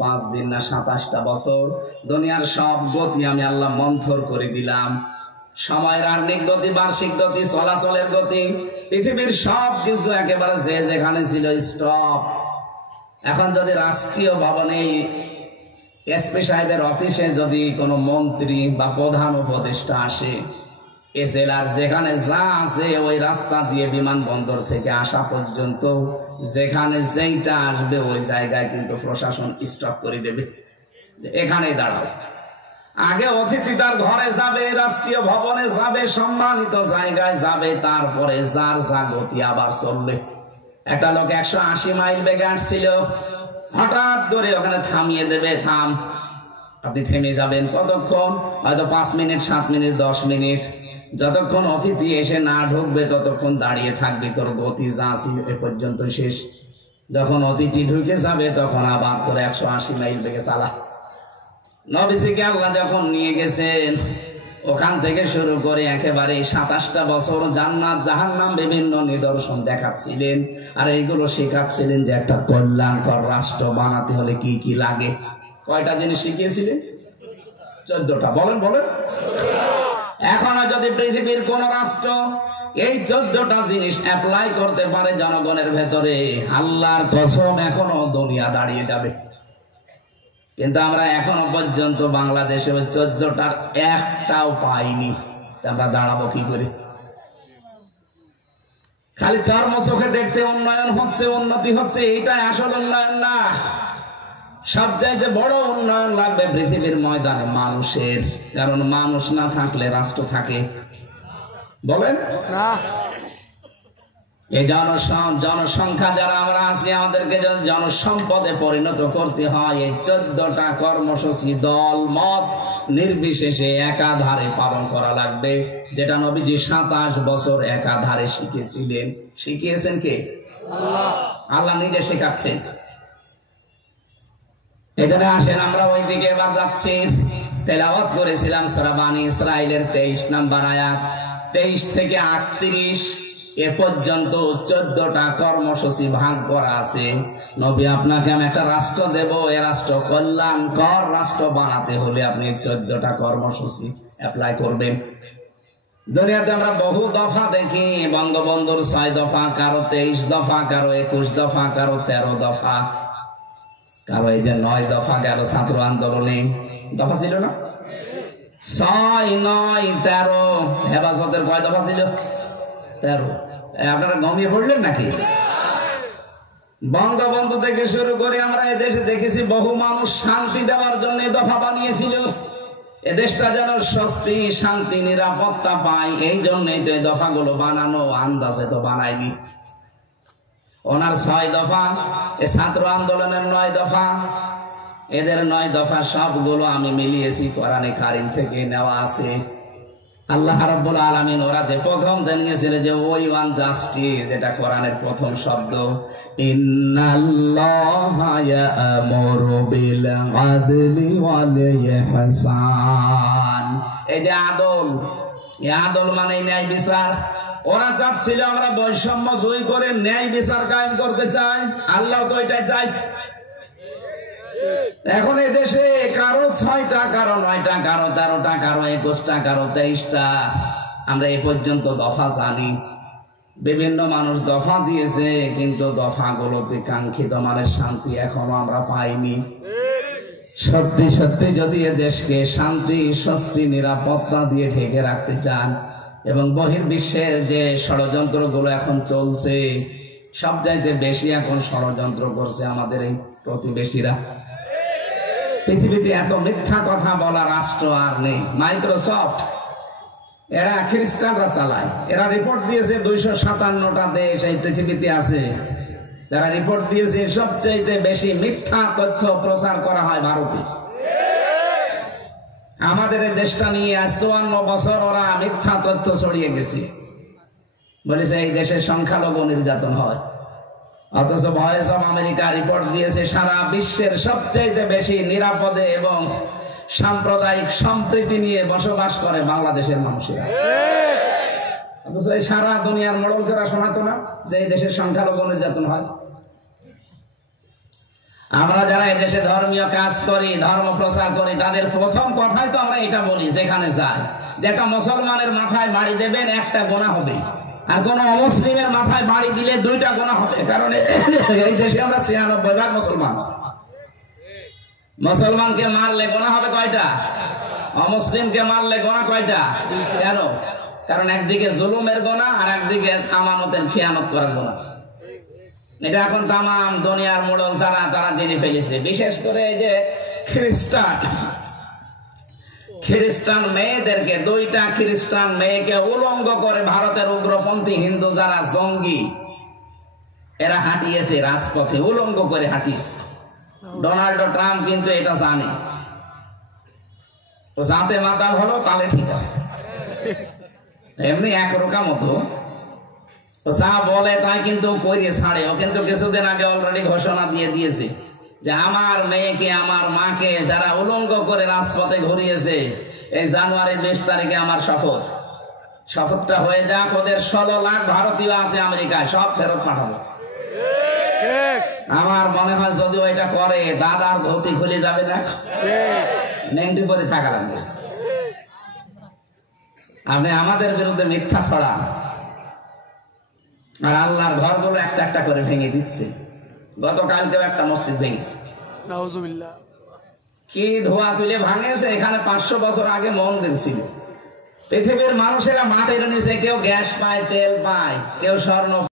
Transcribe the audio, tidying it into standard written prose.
5 দিন না 27টা বছর দুনিয়ার সব গতি আমি আল্লাহ মন্থর করে দিলাম। সময়ের আর্নিক গতি, বার্ষিক গতি, চলাচলের গতি, পৃথিবীর সব কিছু একেবারে যে যেখানে ছিল স্টপ। এখন যদি রাষ্ট্রীয় ভবনে এসপি সাহেবের অফিসে যদি কোনো মন্ত্রী বা প্রধান উপদেষ্টা আসে, এ জেলার যেখানে যা আছে ওই রাস্তা দিয়ে বিমানবন্দর থেকে আসা পর্যন্ত যেখানে যেইটা আসবে ওই জায়গায় কিন্তু প্রশাসন স্টপ করে দেবে, এখানেই দাঁড়াও। আগে অতিথি তার ঘরে যাবে, রাষ্ট্রীয় ভবনে যাবে, সম্মানিত জায়গায় যাবে, তারপরে যার যা গতি আবার চলবে। একটা লোক 180 মাইল বেগে আসছিল, হঠাৎ করে ওখানে থামিয়ে দেবে, থাম। আপনি থেমে যাবেন কতক্ষণ? হয়তো 5 মিনিট, 7 মিনিট, 10 মিনিট। যতক্ষণ অতিথি এসে না ঢুকবে ততক্ষণ দাঁড়িয়ে থাকবে, তোর গতি যা ছিল এ পর্যন্ত শেষ। যখন অতিথি ঢুকে যাবে তখন আবার তোর 180 মাইল বেগে চালা। নবীজিকে আল্লাহ যখন নিয়ে গেছেন, ওখান থেকে শুরু করে একেবারে 27টা বছর জান্নাত জাহান্নাম বিভিন্ন নিদর্শন দেখাচ্ছিলেন, আর এইগুলো শেখাচ্ছিলেন যে একটা কল্যাণকর রাষ্ট্র বানাতে হলে কি কি লাগে। কয়টা জিনিস শিখিয়েছিলেন? 14টা। বলেন বলেন। এখনো যদি পৃথিবীর কোন রাষ্ট্র এই 14টা জিনিস অ্যাপ্লাই করতে পারে জনগণের ভেতরে, আল্লাহর কসম এখনো দুনিয়া দাঁড়িয়ে যাবে। কিন্তু আমরা এখনো পর্যন্ত বাংলাদেশে 14টার একটাও পাইনি। আমরা দাঁড়াবো কি করে? খালি চর্ম চোখে দেখতে উন্নয়ন হচ্ছে, উন্নতি হচ্ছে, এটাই আসল উন্নয়ন না। সবচাইতে বড় উন্নয়ন লাগবে পৃথিবীর ময়দানে মানুষের, কারণ মানুষ না থাকলে রাষ্ট্র থাকে? বলেন না। এই জনসংখ্যা যারা আমরা আছি, আমাদেরকে জনসম্পদে পরিণত করতে হয়। এই 14টা কর্মসূচি দল মত নির্বিশেষে একাধারে পালন করা লাগবে, যেটা নবীজি 27 বছর একাধারে শিখেছিলেন। শিখিয়েছেন কে? আল্লাহ নিজে শেখাচ্ছেন। এখানে আসেন, আমরা ওই দিকে এবার যাচ্ছি। তেলাওয়াত করেছিলাম সূরা বানী ইসরাঈলের 23 নম্বর আয়াত। 23 থেকে 38 এ পর্যন্ত 14টা কর্মসূচি ভাগ করা আছে। নবী, আপনাকে আমি একটা রাষ্ট্র দেব, এ রাষ্ট্র কল্যাণকর রাষ্ট্র বানাতে হলে আপনি 14টা কর্মসূচি অ্যাপ্লাই করবেন। দুনিয়াতে আমরা বহু দফা দেখি, বঙ্গবন্ধুর 6 দফা, কারো 23 দফা, কারো 21 দফা, কারো 13 দফা, কারো এই যে 9 দফা গেল ছাত্র আন্দোলনে। দফা ছিল না? 6, 9, 13। হেফাজতের কয় দফা ছিল? 13। আপনারা ঘুমিয়ে পড়লেন নাকি? বঙ্গবন্ধু থেকে শুরু করে আমরা এদেশে দেখেছি বহু মানুষ শান্তি দেওয়ার জন্য দফা বানিয়েছিল। এদেশটা যেন স্বস্তি, শান্তি, নিরাপত্তা পায়, এই জন্যই তো এই দফাগুলো বানানো। আন্দাজে তো বানায়নি। ওনার 6 দফা, এ ছাত্র আন্দোলনের 9 দফা, এদের 9 দফা সবগুলো আমি মিলিয়েছি, কোরআনে কারীম থেকে নেওয়া আছে। আল্লাহ রাব্বুল আলামিন ওরা যে প্রথম জানিয়েছিলেন যে ওই ওয়ান জাস্টিস, যেটা কোরআনের প্রথম শব্দ, ইন্নাল্লাহা ইয়া'মুরু বিল আদলি ওয়াল ইহসান। এই যে আদল, এই আদল মানে ন্যায় বিচার। ওরা চাচ্ছিল আমরা বৈষম্য দূর করে ন্যায় বিচার কায়েম করতে চাই, আল্লাহ তো এটাই চাই। এখন এই দেশে কারো 6টা, কারো 9টা, কারো 13টা, কারো 21টা, কারো 23টা। আমরা এ পর্যন্ত দফা জানি। বিভিন্ন মানুষ দফা দিয়েছে, কিন্তু দফাগুলোতে কাঙ্ক্ষিত মানের শান্তি এখনো আমরা পাইনি। সত্যি সত্যি যদি এ দেশকে শান্তি, স্বস্তি, নিরাপত্তা দিয়ে ঢেকে রাখতে চান, এবং বহির্বিশ্বের যে ষড়যন্ত্রগুলো এখন চলছে, সবচাইতে বেশি এখন ষড়যন্ত্র করছে আমাদের এই প্রতিবেশীরা। পৃথিবীতে এত মিথ্যা কথা বলা রাষ্ট্র আর নেই। মাইক্রোসফট, এরা খ্রিস্টানরা চালায়। এরা রিপোর্ট দিয়েছে 257টা দেশ এই পৃথিবীতে আছে, যারা রিপোর্ট দিয়েছে সবচাইতে বেশি মিথ্যা তথ্য প্রচার করা হয় ভারতে। আমাদের এই দেশটা নিয়ে 54 বছর ওরা মিথ্যা তথ্য ছড়িয়ে গেছে, বলেছে এই দেশে সংখ্যালঘু নির্যাতন হয়। অথচ ভয়েস অফ আমেরিকা রিপোর্ট দিয়েছে সারা বিশ্বের সবচেয়ে বেশি নিরাপদে এবং সাম্প্রদায়িক সম্প্রীতি নিয়ে বসবাস করে বাংলাদেশের মানুষেরা। অথচ এই সারা দুনিয়ার মোড়লকেরা শোনাতো না যে এই দেশের সংখ্যালঘু নির্যাতন হয়। আমরা যারা এদেশে ধর্মীয় কাজ করি, ধর্ম প্রচার করি, তাদের প্রথম কথাই তো আমরা এটা বলি যেখানে যাই, যে একটা মুসলমানের মাথায় বাড়ি দেবেন, একটা গোনা হবে, আর কোন অমুসলিমের মাথায় বাড়ি দিলে 2টা গোনা হবে। কারণ এই দেশে আমরা 96% মুসলমান। মুসলমানকে মারলে গোনা হবে কয়টা? অমুসলিমকে মারলে গোনা কয়টা? কেন? কারণ একদিকে জুলুমের গোনা আর একদিকে আমানতের খেয়ানত করার গোনা। এটা এখন তামাম দুনিয়ার মোড়ল যারা তারা জেনে ফেলেছে। বিশেষ করে এই যে খ্রিস্টান মেয়েদেরকে, 2টা খ্রিস্টান মেয়েকে উলঙ্গ করে ভারতের উগ্রপন্থী হিন্দু যারা জঙ্গি, এরা হাঁটিয়েছে রাজপথে, উলঙ্গ করে হাঁটিয়েছে। ডোনাল্ড ট্রাম্প কিন্তু এটা জানে। ও যাতে মাতাল হলো তাহলে ঠিক আছে, এমনি একরকম মতো যা বলে তাই কিন্তু করিয়ে ছাড়ে। ও কিন্তু কিছুদিন আগে অলরেডি ঘোষণা দিয়ে দিয়েছে যে আমার মেয়েকে, আমার মাকে যারা উলঙ্গ করে রাজপথে ঘুরিয়েছে, এই জানুয়ারির 20 তারিখে আমার শপথ, শপথটা হয়ে যাক, ওদের 16 লাখ ভারতীয় আছে আমেরিকায়, সব ফেরত পাঠাবো। আমার মনে হয় যদি ওইটা করে দাদার ধুতি খুলে যাবে না, নেংটি পরে থাকা লাগবে। আপনি আমাদের বিরুদ্ধে মিথ্যা ছড়া, আর আল্লাহর ঘরগুলো একটা একটা করে ভেঙে দিচ্ছে। গতকালকেও একটা মসজিদ ভেঙেছে, কি ধোয়া তুলে ভাঙেছে। এখানে 500 বছর আগে মন্দির ছিল। পৃথিবীর মানুষেরা মাটির নিচে কেউ গ্যাস পায়, তেল পায়, কেউ স্বর্ণ